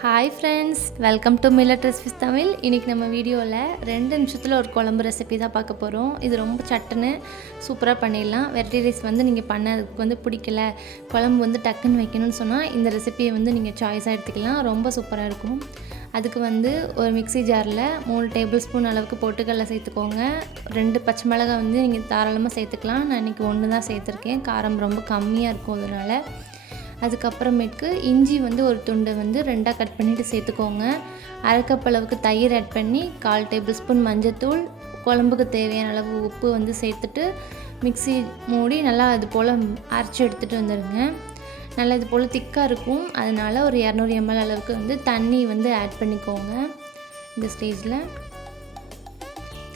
Hi friends welcome to millet recipes Tamil இன்றைக்கி நம்ம வீடியோவில் ரெண்டு நிமிஷத்தில் ஒரு குழம்பு ரெசிபி தான் பார்க்க போகிறோம் இது ரொம்ப சட்டுன்னு சூப்பராக பண்ணிடலாம். வெரைட்டி ரைஸ் வந்து நீங்கள் பண்ணதுக்கு வந்து பிடிக்கல. குழம்பு வந்து டக்குன்னு வைக்கணும்னு சொன்னால் இந்த ரெசிபியை வந்து நீங்கள் சாய்ஸாக எடுத்துக்கலாம். ரொம்ப சூப்பராக இருக்கும். அதுக்கு வந்து ஒரு மிக்சி ஜாரில் மூணு டேபிள் ஸ்பூன் அளவுக்கு பொட்டுக்கடலை சேர்த்துக்கோங்க. ரெண்டு பச்சை மிளகாய் வந்து நீங்கள் தாராளமாக சேர்த்துக்கலாம். நான் இன்றைக்கி ஒன்று தான் சேர்த்துருக்கேன். காரம் ரொம்ப கம்மியாக இருக்கும் அதனால். அதுக்கப்புறமேட்டுக்கு இஞ்சி வந்து ஒரு துண்டை வந்து ரெண்டாக கட் பண்ணிவிட்டு சேர்த்துக்கோங்க. அரைக்கப் அளவுக்கு தயிர் ஆட் பண்ணி கால் டேபிள் ஸ்பூன் மஞ்சத்தூள் குழம்புக்கு தேவையான அளவு உப்பு வந்து சேர்த்துட்டு மிக்ஸி மூடி நல்லா அது போல் அரைச்சி எடுத்துகிட்டு வந்துடுங்க நல்லா இது போல் திக்காக இருக்கும். அதனால் ஒரு இரநூறு எம்எல் அளவுக்கு வந்து தண்ணி வந்து ஆட் பண்ணிக்கோங்க. இந்த ஸ்டேஜில்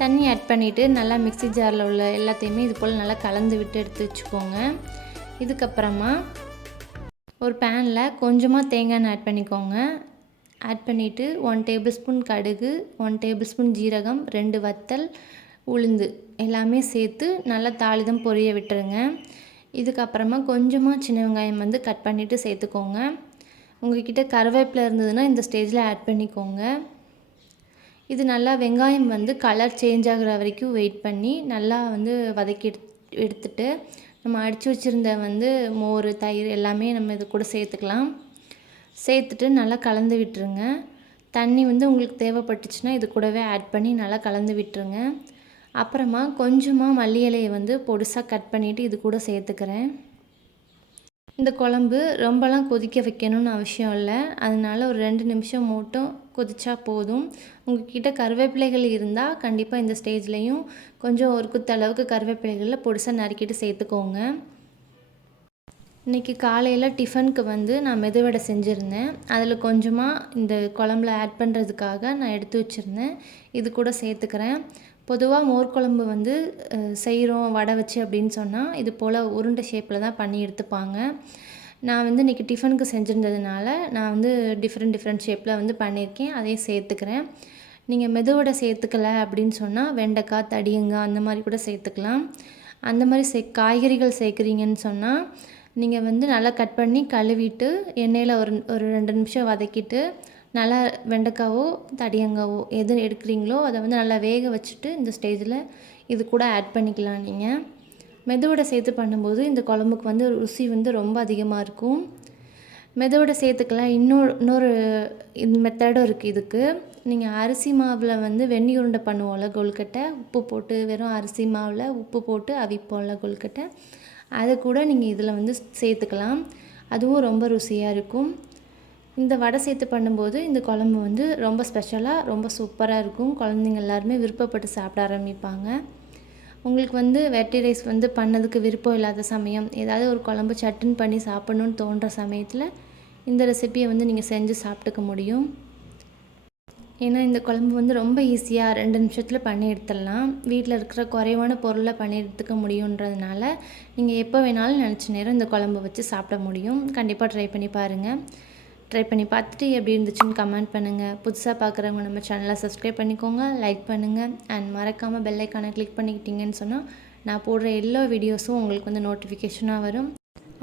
தண்ணி ஆட் பண்ணிவிட்டு நல்லா மிக்ஸி ஜாரில் உள்ள எல்லாத்தையுமே இது போல் நல்லா கலந்து விட்டு எடுத்து வச்சுக்கோங்க. இதுக்கப்புறமா ஒரு பேனில் கொஞ்சமாக தேங்காய் எண்ணெய் ஆட் பண்ணிக்கோங்க. ஆட் பண்ணிவிட்டு ஒன் டேபிள் ஸ்பூன் கடுகு ஒன் டேபிள் ஸ்பூன் ஜீரகம் ரெண்டு வத்தல் உளுந்து எல்லாமே சேர்த்து நல்லா தாளிதம் பொரிய விட்டுருங்க. இதுக்கப்புறமா கொஞ்சமாக சின்ன வெங்காயம் வந்து கட் பண்ணிவிட்டு சேர்த்துக்கோங்க. உங்கள்கிட்ட கருவேப்பிலை இருந்ததுன்னா இந்த ஸ்டேஜில் ஆட் பண்ணிக்கோங்க. இது நல்லா வெங்காயம் வந்து கலர் சேஞ்ச் ஆகிற வரைக்கும் வெயிட் பண்ணி நல்லா வந்து வதக்கி எடுத் எடுத்துட்டு நம்ம அடித்து வச்சுருந்த வந்து மோர் தயிர் எல்லாமே நம்ம இது கூட சேர்த்துக்கலாம். சேர்த்துட்டு நல்லா கலந்து விட்டுருங்க. தண்ணி வந்து உங்களுக்கு தேவைப்பட்டுச்சுன்னா இது கூடவே ஆட் பண்ணி நல்லா கலந்து விட்டுருங்க. அப்புறமா கொஞ்சமாக மல்லி இலையை வந்து பொடிசாக கட் பண்ணிவிட்டு இது கூட சேர்த்துக்கிறேன். இந்த குழம்பு ரொம்பலாம் கொதிக்க வைக்கணும்னு அவசியம் இல்லை. அதனால ஒரு ரெண்டு நிமிஷம் மட்டும். கொதிச்சா போதும். உங்ககிட்ட கருவேப்பிலைகள் இருந்தால் கண்டிப்பாக இந்த ஸ்டேஜ்லேயும் கொஞ்சம் ஒரு குத்தளவுக்கு கருவேப்பிலைகளில் பொடிசாக நறுக்கிட்டு சேர்த்துக்கோங்க. இன்றைக்கி காலையில் டிஃபனுக்கு வந்து நான் மெதுவடை செஞ்சுருந்தேன். அதில் கொஞ்சமாக இந்த குழம்புல ஆட் பண்ணுறதுக்காக நான் எடுத்து வச்சுருந்தேன். இது கூட சேர்த்துக்கிறேன். பொதுவாக மோர் குழம்பு வந்து செய்கிறோம் வடை வச்சு அப்படின்னு சொன்னால் இது போல் உருண்டை ஷேப்பில் தான் பண்ணி எடுத்துப்பாங்க. நான் வந்து இன்றைக்கி டிஃபனுக்கு செஞ்சுருந்ததுனால நான் வந்து டிஃப்ரெண்ட் டிஃப்ரெண்ட் ஷேப்பில் வந்து பண்ணியிருக்கேன். அதையும் சேர்த்துக்கிறேன். நீங்கள் மெதுவடை சேர்த்துக்கல அப்படின்னு சொன்னால் வெண்டைக்காய் தடியங்காய் அந்த மாதிரி கூட சேர்த்துக்கலாம். அந்த மாதிரி சே காய்கறிகள் சேர்க்குறீங்கன்னு சொன்னால் நீங்கள் வந்து நல்லா கட் பண்ணி கழுவிட்டு எண்ணெயில் ஒரு ஒரு ரெண்டு நிமிஷம் வதக்கிட்டு நல்லா வெண்டைக்காவோ தடியங்காவோ எது எடுக்கிறீங்களோ அதை வந்து நல்லா வேக வச்சுட்டு இந்த ஸ்டேஜில் இது கூட ஆட் பண்ணிக்கலாம் நீங்கள் மெதுவடை சேர்த்து பண்ணும்போது இந்த குழம்புக்கு வந்து ருசி வந்து ரொம்ப அதிகமாக இருக்கும். மெதுவடை சேர்த்துக்கலாம். இன்னொரு இன்னொரு மெத்தடும் இருக்குது இதுக்கு. நீங்கள் அரிசி மாவில் வந்து வெண்ணி உருண்டை பண்ணுவோம்ல கொழுக்கட்டை. உப்பு போட்டு வெறும் அரிசி மாவில் உப்பு போட்டு அவிப்போம்ல கொழுக்கட்டை. அதை கூட நீங்கள் இதில் வந்து சேர்த்துக்கலாம். அதுவும் ரொம்ப ருசியாக இருக்கும். இந்த வடை சேர்த்து பண்ணும்போது இந்த குழம்பு வந்து ரொம்ப ஸ்பெஷலாக ரொம்ப சூப்பராக இருக்கும். குழந்தைங்க எல்லாருமே விருப்பப்பட்டு சாப்பிட ஆரம்பிப்பாங்க. உங்களுக்கு வந்து வெட்டி ரைஸ் வந்து பண்ணதுக்கு விருப்பம் இல்லாத சமயம் ஏதாவது ஒரு குழம்பு சட்டுன்னு பண்ணி சாப்பிட்ணுன்னு தோன்ற சமயத்தில் இந்த ரெசிப்பியை வந்து நீங்கள் செஞ்சு சாப்பிட்டுக்க முடியும். ஏன்னா இந்த குழம்பு வந்து ரொம்ப ஈஸியாக ரெண்டு நிமிஷத்தில் பண்ணி எடுத்துடலாம். வீட்டில் இருக்கிற குறைவான பொருளை பண்ணி எடுத்துக்க முடியுன்றதுனால நீங்கள் எப்போ வேணாலும் நினச்ச நேரம் இந்த குழம்பு வச்சு சாப்பிட முடியும். கண்டிப்பாக ட்ரை பண்ணி பாருங்கள் ட்ரை பண்ணி பார்த்துட்டு எப்படி இருந்துச்சுன்னு கமெண்ட் பண்ணுங்கள் புதுசாக பார்க்குறவங்க நம்ம சேனலை சப்ஸ்கிரைப் பண்ணிக்கோங்க லைக் பண்ணுங்கள் அண்ட் மறக்காமல் பெல்லைக்கானை கிளிக் பண்ணிக்கிட்டீங்கன்னு சொன்னால் நான் போடுற எல்லா வீடியோஸும் உங்களுக்கு வந்து நோட்டிஃபிகேஷனாக வரும்.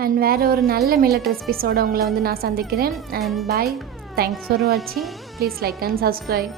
அண்ட் வேறு ஒரு நல்ல மில்லட் ரெசிபிஸோடு உங்களை வந்து நான் சந்திக்கிறேன். அண்ட் பாய் தேங்க்ஸ் ஃபார் வாட்சிங் ப்ளீஸ் லைக் அண்ட் சப்ஸ்கிரைப்